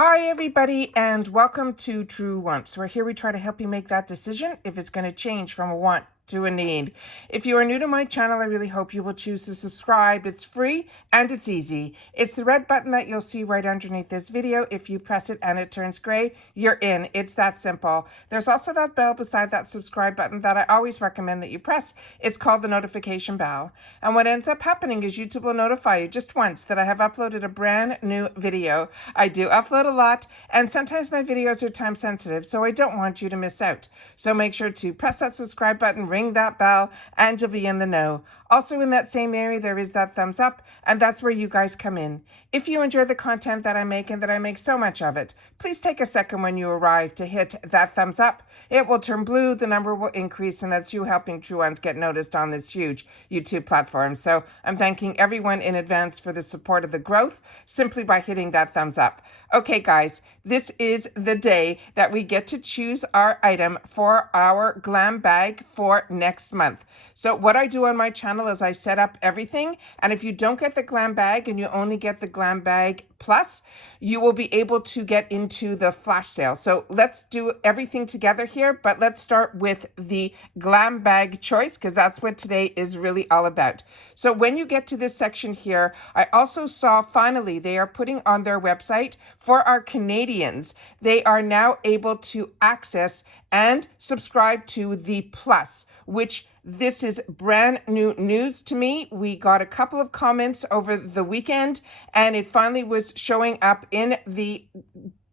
Hi, everybody, and welcome to True Wants, where here we try to help you make that decision if it's going to change from a want to a need. If you are new to my channel, I really hope you will choose to subscribe. It's free and it's easy. It's the red button that you'll see right underneath this video. If you press it and it turns gray, you're in. It's that simple. There's also that bell beside that subscribe button that I always recommend that you press. It's called the notification bell. And what ends up happening is YouTube will notify you just once that I have uploaded a brand new video. I do upload a lot, and sometimes my videos are time sensitive, so I don't want you to miss out. So make sure to press that subscribe button, ring that bell, and you'll be in the know. Also in that same area, there is that thumbs up, and that's where you guys come in. If you enjoy the content that I make and that I make so much of it, please take a second when you arrive to hit that thumbs up. It will turn blue, the number will increase, and that's you helping True Ones get noticed on this huge YouTube platform. So I'm thanking everyone in advance for the support of the growth simply by hitting that thumbs up. Okay, guys, this is the day that we get to choose our item for our Glam Bag for next month. So what I do on my channel is I set up everything, and if you don't get the Glam Bag and you only get the Glam Bag Plus, you will be able to get into the flash sale. So let's do everything together here, but let's start with the Glam Bag choice because that's what today is really all about. So when you get to this section here, I also saw finally they are putting on their website for our Canadians, they are now able to access and subscribe to the Plus, which this is brand new news to me. We got a couple of comments over the weekend, and it finally was showing up in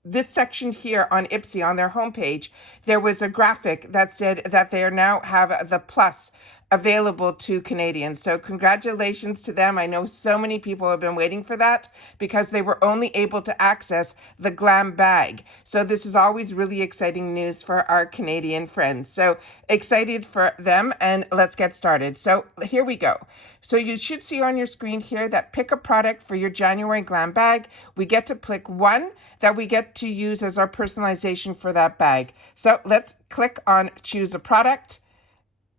this section here on IPSY on their homepage. There was a graphic that said that they are now have the Plus available to Canadians. So congratulations to them. I know so many people have been waiting for that because they were only able to access the Glam Bag. So this is always really exciting news for our Canadian friends. So excited for them, and let's get started. So here we go. So you should see on your screen here that pick a product for your January Glam Bag. We get to click one that we get to use as our personalization for that bag. So let's click on choose a product.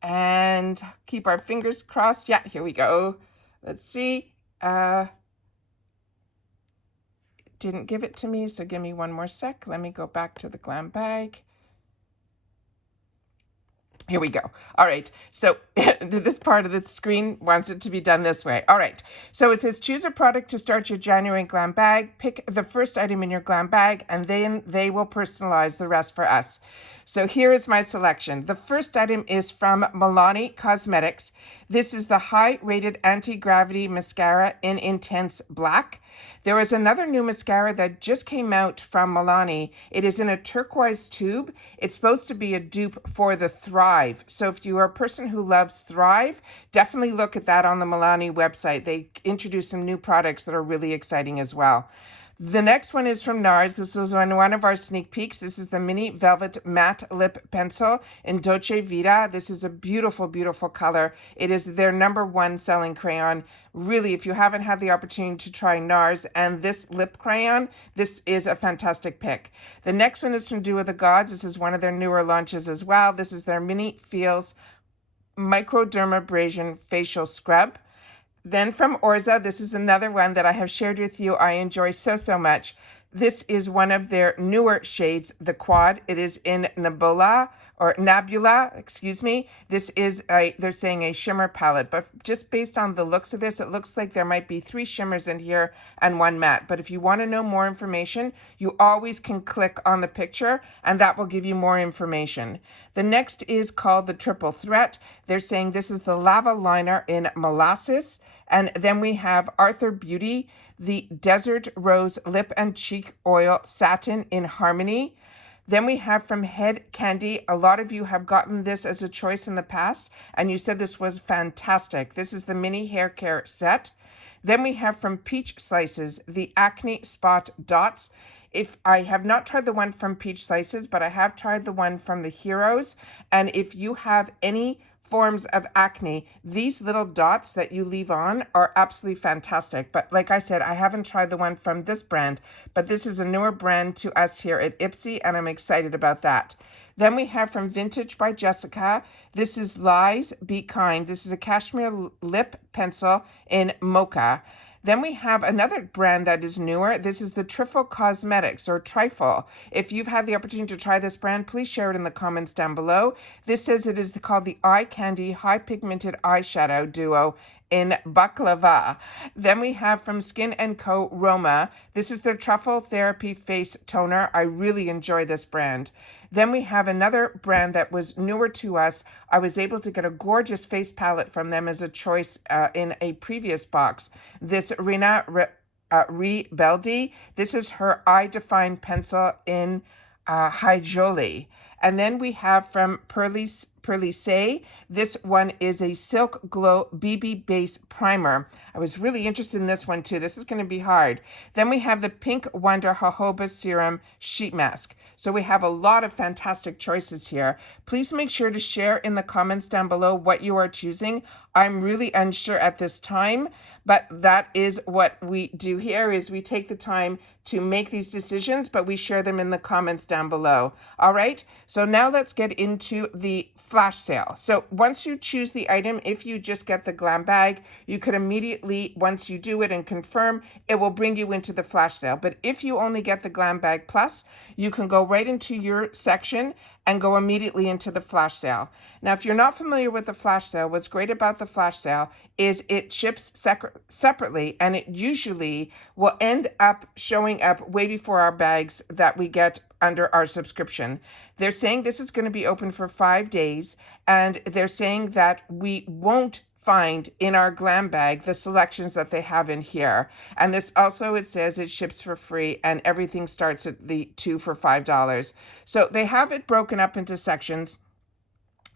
And keep our fingers crossed. Yeah, here we go. Let's see. Didn't give it to me, so give me one more sec. Let me go back to the Glam Bag. Here we go. All right. So this part of the screen wants it to be done this way. All right. So it says choose a product to start your January Glam Bag. Pick the first item in your Glam Bag, and then they will personalize the rest for us. So here is my selection. The first item is from Milani Cosmetics. This is the high-rated anti-gravity mascara in Intense Black. There is another new mascara that just came out from Milani. It is in a turquoise tube. It's supposed to be a dupe for the Thrive. So if you are a person who loves Thrive, definitely look at that on the Milani website. They introduced some new products that are really exciting as well. The next one is from NARS. This was on one of our sneak peeks. This is the Mini Velvet Matte Lip Pencil in Dolce Vita. This is a beautiful, beautiful color. It is their #1 selling crayon. Really, if you haven't had the opportunity to try NARS and this lip crayon, this is a fantastic pick. The next one is from Dew of the Gods. This is one of their newer launches as well. This is their Mini Feels Microdermabrasion Facial Scrub. Then from Orza, this is another one that I have shared with you. I enjoy so much. This is one of their newer shades, the Quad. It is in Nebula. This is they're saying a shimmer palette, but just based on the looks of this, it looks like there might be 3 shimmers in here and 1 matte. But if you want to know more information, you always can click on the picture and that will give you more information. The next is called the Triple Threat. They're saying this is the Lava Liner in Molasses. And then we have Arthur Beauty, the Desert Rose Lip and Cheek Oil Satin in Harmony. Then we have from Head Candy. A lot of you have gotten this as a choice in the past, and you said this was fantastic. This is the mini hair care set. Then we have from Peach Slices, the Acne Spot Dots. If I have not tried the one from Peach Slices, but I have tried the one from the Heroes. And if you have any forms of acne, these little dots that you leave on are absolutely fantastic. But like I said, I haven't tried the one from this brand, but this is a newer brand to us here at IPSY, and I'm excited about that. Then we have from Vintage by Jessica. This is Lies Be Kind. This is a cashmere lip pencil in Mocha. Then we have another brand that is newer. This is the Trifle Cosmetics, or Trifle. If you've had the opportunity to try this brand, please share it in the comments down below. This says it is called the Eye Candy High Pigmented Eyeshadow Duo in Baklava. Then we have from Skin & Co. Roma. This is their Truffle Therapy Face Toner. I really enjoy this brand. Then we have another brand that was newer to us. I was able to get a gorgeous face palette from them as a choice in a previous box. This Rina Rebeldi. This is her Eye Define Pencil in Hijoli. And then we have from Perlice. This one is a Silk Glow BB Base Primer. I was really interested in this one too. This is going to be hard. Then we have the Pink Wonder Jojoba Serum Sheet Mask. So we have a lot of fantastic choices here. Please make sure to share in the comments down below what you are choosing. I'm really unsure at this time, but that is what we do here, is we take the time to make these decisions, but we share them in the comments down below. All right, so now let's get into the flash sale. So once you choose the item, if you just get the Glam Bag, you could immediately, once you do it and confirm, it will bring you into the flash sale. But if you only get the Glam Bag Plus, you can go right into your section and go immediately into the flash sale. Now, if you're not familiar with the flash sale, what's great about the flash sale is it ships separately, and it usually will end up showing up way before our bags that we get under our subscription. They're saying this is going to be open for 5 days, and they're saying that we won't find in our Glam Bag the selections that they have in here. And this also, it says it ships for free, and everything starts at the 2 for $5. So they have it broken up into sections.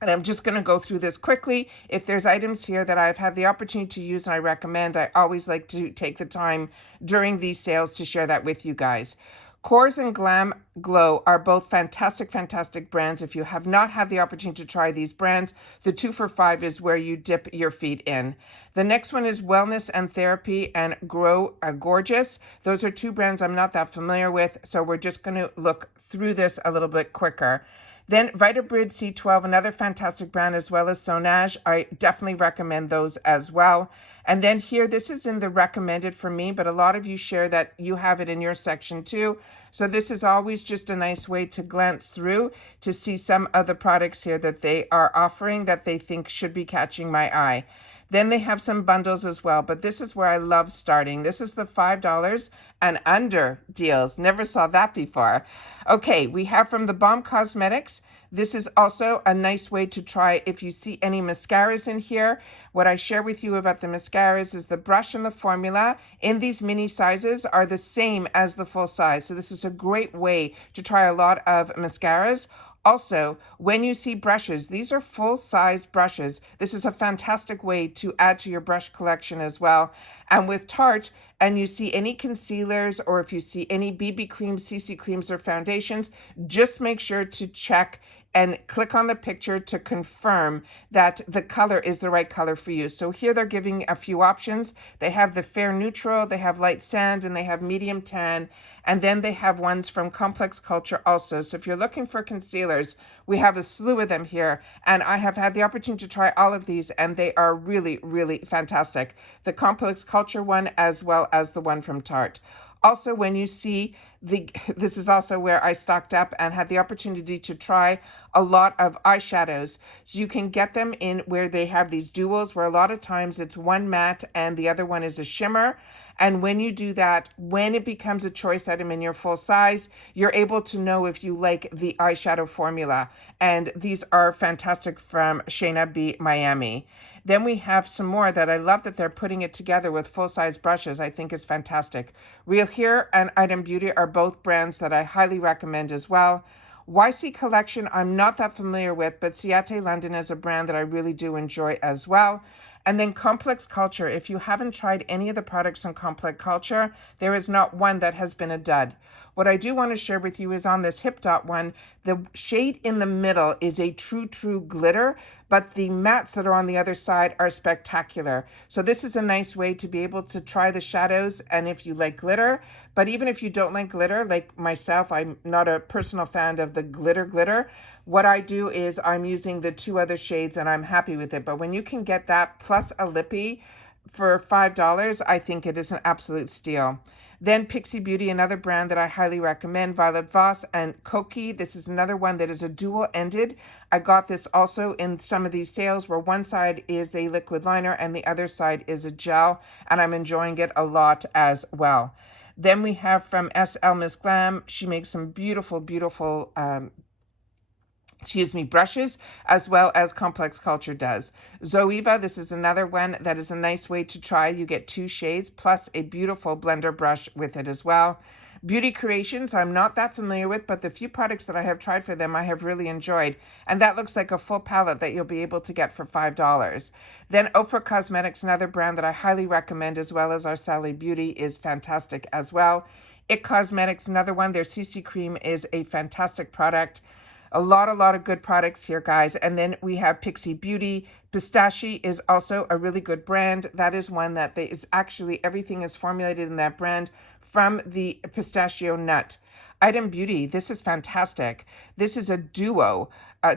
And I'm just going to go through this quickly. If there's items here that I've had the opportunity to use and I recommend, I always like to take the time during these sales to share that with you guys. Kors and Glam Glow are both fantastic, fantastic brands. If you have not had the opportunity to try these brands, the 2 for $5 is where you dip your feet in. The next one is Wellness and Therapy and Grow Gorgeous. Those are two brands I'm not that familiar with, so we're just going to look through this a little bit quicker. Then Vitabrid C12, another fantastic brand, as well as Sonage. I definitely recommend those as well. And then here, this is in the recommended for me, but a lot of you share that you have it in your section too. So this is always just a nice way to glance through to see some of the products here that they are offering that they think should be catching my eye. Then they have some bundles as well, but this is where I love starting. This is the $5 and under deals. Never saw that before. Okay, we have from the Balm Cosmetics. This is also a nice way to try if you see any mascaras in here. What I share with you about the mascaras is the brush and the formula in these mini sizes are the same as the full size. So this is a great way to try a lot of mascaras. Also, when you see brushes, these are full-size brushes. This is a fantastic way to add to your brush collection as well. And with Tarte, and you see any concealers, or if you see any BB creams, CC creams, or foundations, just make sure to check and click on the picture to confirm that the color is the right color for you. So here they're giving a few options. They have the fair neutral, they have light sand, and they have medium tan. And then they have ones from Complex Culture also. So if you're looking for concealers, we have a slew of them here. And I have had the opportunity to try all of these, and they are really, really fantastic. The Complex Culture one, as well as the one from Tarte. Also, when you see this is also where I stocked up and had the opportunity to try a lot of eyeshadows. So you can get them in where they have these duals, where a lot of times it's one matte and the other one is a shimmer. And when you do that, when it becomes a choice item in your full size, you're able to know if you like the eyeshadow formula. And these are fantastic from Shayna B. Miami. Then we have some more that I love that they're putting it together with full-size brushes. I think is fantastic. Real Here and Item Beauty are both brands that I highly recommend as well. YC Collection, I'm not that familiar with, but Ciate London is a brand that I really do enjoy as well. And then Complex Culture. If you haven't tried any of the products on Complex Culture, there is not one that has been a dud. What I do want to share with you is on this Hip Dot one, the shade in the middle is a true glitter, but the mattes that are on the other side are spectacular. So this is a nice way to be able to try the shadows, and if you like glitter, but even if you don't like glitter, like myself, I'm not a personal fan of the glitter. What I do is I'm using the two other shades and I'm happy with it. But when you can get that plus a lippy, for $5, I think it is an absolute steal. Then Pixie Beauty, another brand that I highly recommend, Violet Voss and Koki. This is another one that is a dual-ended. I got this also in some of these sales where one side is a liquid liner and the other side is a gel, and I'm enjoying it a lot as well. Then we have from SL Miss Glam. She makes some beautiful, beautiful brushes, as well as Complex Culture does. Zoeva, this is another one that is a nice way to try. You get 2 shades plus a beautiful blender brush with it as well. Beauty Creations, I'm not that familiar with, but the few products that I have tried for them, I have really enjoyed. And that looks like a full palette that you'll be able to get for $5. Then Ofra Cosmetics, another brand that I highly recommend, as well as our Sally Beauty, is fantastic as well. IT Cosmetics, another one. Their CC Cream is a fantastic product. A lot of good products here, guys. And then we have Pixie Beauty. Pistachio is also a really good brand. That is one that is actually, everything is formulated in that brand from the pistachio nut. Item Beauty, this is fantastic. This is a duo,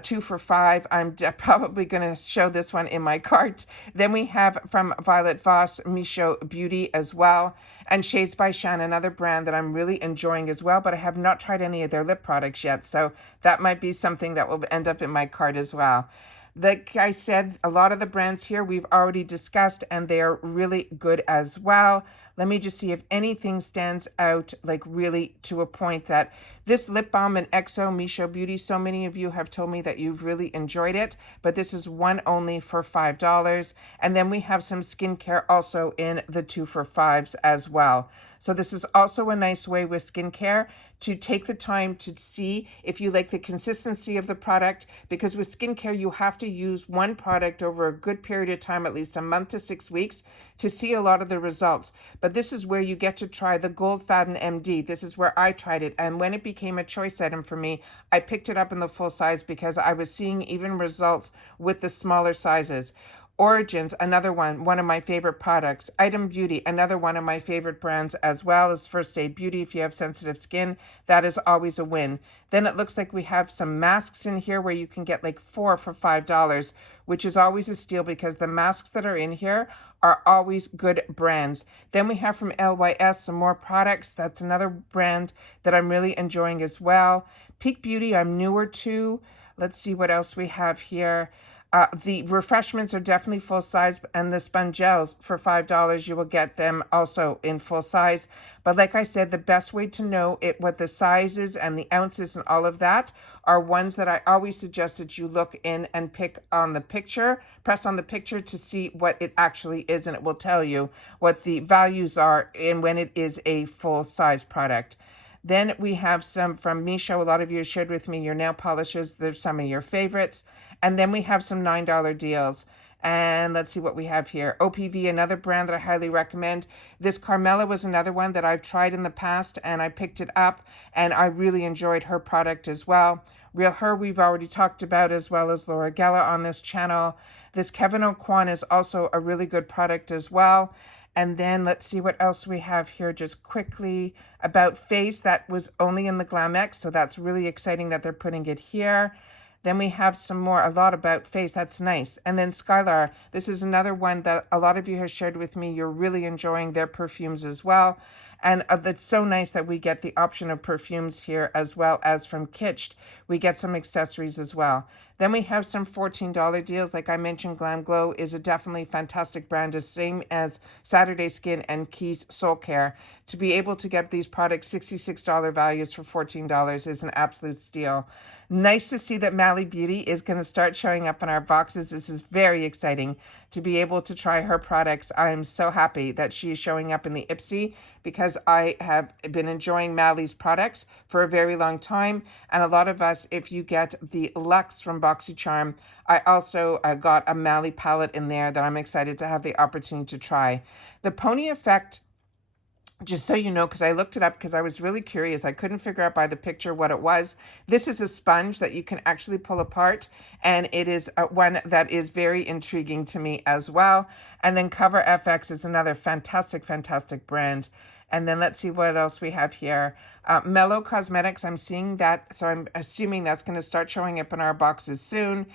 2 for $5. I'm probably going to show this one in my cart. Then we have from Violet Voss, Micho Beauty as well. And Shades by Shan, another brand that I'm really enjoying as well, but I have not tried any of their lip products yet. So that might be something that will end up in my cart as well. Like I said, a lot of the brands here we've already discussed, and they are really good as well. Let me just see if anything stands out, like really to a point that this lip balm in XO Micho Beauty, so many of you have told me that you've really enjoyed it, but this is one only for $5. And then we have some skincare also in the 2 for $5s as well. So this is also a nice way with skincare to take the time to see if you like the consistency of the product, because with skincare, you have to use one product over a good period of time, at least a month to 6 weeks, to see a lot of the results. But this is where you get to try the Gold Faden MD. This is where I tried it. And when it became a choice item for me, I picked it up in the full size because I was seeing even results with the smaller sizes. Origins, another one of my favorite products. Item Beauty, another one of my favorite brands, as well as First Aid Beauty. If you have sensitive skin, that is always a win. Then it looks like we have some masks in here where you can get like 4 for $5, which is always a steal because the masks that are in here are always good brands. Then we have from LYS some more products. That's another brand that I'm really enjoying as well. Peak Beauty, I'm newer to. Let's see what else we have here. The refreshments are definitely full size, and the sponge gels for $5, you will get them also in full size. But like I said, the best way to know what the sizes and the ounces and all of that are ones that I always suggest that you look in and pick on the picture, press on the picture to see what it actually is, and it will tell you what the values are and when it is a full size product. Then we have some from Micho. A lot of you have shared with me your nail polishes. They're some of your favorites. And then we have some $9 deals. And let's see what we have here. OPV, another brand that I highly recommend. This Carmela was another one that I've tried in the past, and I picked it up, and I really enjoyed her product as well. Real Her, we've already talked about, as well as Laura Geller on this channel. This Kevin O'Quan is also a really good product as well. And then let's see what else we have here just quickly. About Face, that was only in the Glam X, so that's really exciting that they're putting it here. Then we have some more, a lot about Face. That's nice. And then Skylar, this is another one that a lot of you have shared with me. You're really enjoying their perfumes as well. And it's so nice that we get the option of perfumes here, as well as from Kitsched. We get some accessories as well. Then we have some $14 deals. Like I mentioned, Glam Glow is a definitely fantastic brand, the same as Saturday Skin and Keys Soul Care. To be able to get these products, $66 values for $14 is an absolute steal. Nice to see that Mally Beauty is going to start showing up in our boxes. This is very exciting to be able to try her products. I'm so happy that she is showing up in the IPSY because I have been enjoying Mally's products for a very long time. And a lot of us, if you get the Luxe from BoxyCharm, I also got a Mally palette in there that I'm excited to have the opportunity to try. The Pony Effect, just so you know, because I looked it up because I was really curious. I couldn't figure out by the picture what it was. This is a sponge that you can actually pull apart, and it is one that is very intriguing to me as well. And then Cover FX is another fantastic, fantastic brand. And then let's see what else we have here. Mellow Cosmetics, I'm seeing that, so I'm assuming that's going to start showing up in our boxes soon.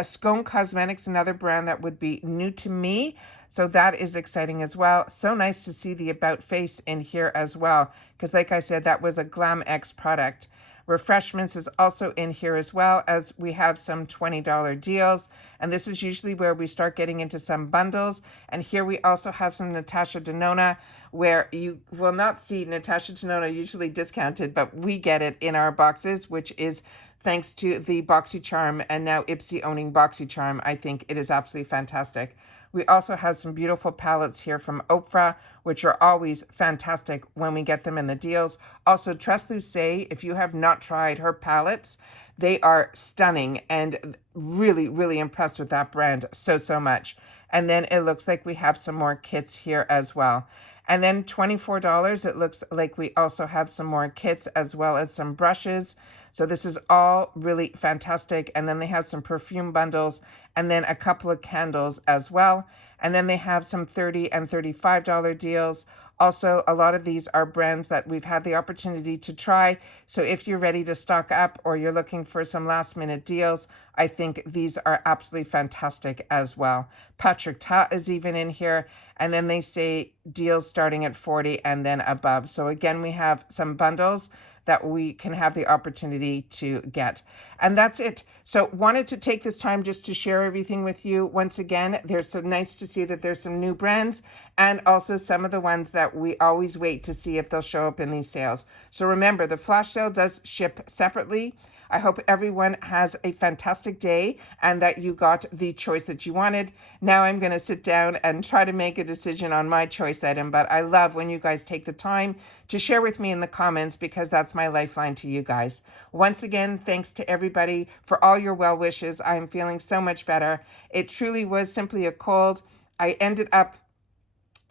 Scone Cosmetics, another brand that would be new to me. So that is exciting as well. So nice to see the About Face in here as well, because like I said, that was a Glam X product. Refreshments is also in here as well, as we have some $20 deals. And this is usually where we start getting into some bundles. And here we also have some Natasha Denona, where you will not see Natasha Denona usually discounted, but we get it in our boxes, which is thanks to the BoxyCharm and now IPSY owning BoxyCharm. I think it is absolutely fantastic. We also have some beautiful palettes here from Oprah, which are always fantastic when we get them in the deals. Also, Tresluce, if you have not tried her palettes, they are stunning and really, really impressed with that brand so much. And then it looks like we have some more kits here as well. And then $24, it looks like we also have some more kits as well as some brushes. So this is all really fantastic. And then they have some perfume bundles and then a couple of candles as well. And then they have some $30 and $35 deals. Also, a lot of these are brands that we've had the opportunity to try. So if you're ready to stock up or you're looking for some last minute deals, I think these are absolutely fantastic as well. Patrick Ta is even in here. And then they say deals starting at 40 and then above. So again, we have some bundles that we can have the opportunity to get. And that's it. So wanted to take this time just to share everything with you. Once again, there's so nice to see that there's some new brands and also some of the ones that we always wait to see if they'll show up in these sales. So remember, the flash sale does ship separately. I hope everyone has a fantastic day and that you got the choice that you wanted. Now I'm going to sit down and try to make a decision on my choice item, but I love when you guys take the time to share with me in the comments because that's my lifeline to you guys. Once again, thanks to everybody for all your well wishes. I'm feeling so much better. It truly was simply a cold. I ended up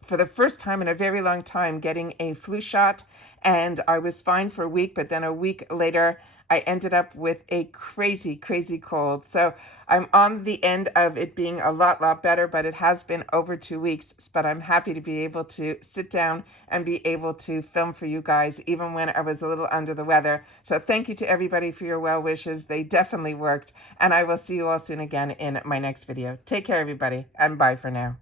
for the first time in a very long time getting a flu shot and I was fine for a week, but then a week later I ended up with a crazy cold. So I'm on the end of it being a lot better, but it has been over 2 weeks. But I'm happy to be able to sit down and be able to film for you guys, even when I was a little under the weather. So thank you to everybody for your well wishes. They definitely worked. And I will see you all soon again in my next video. Take care, everybody, and bye for now.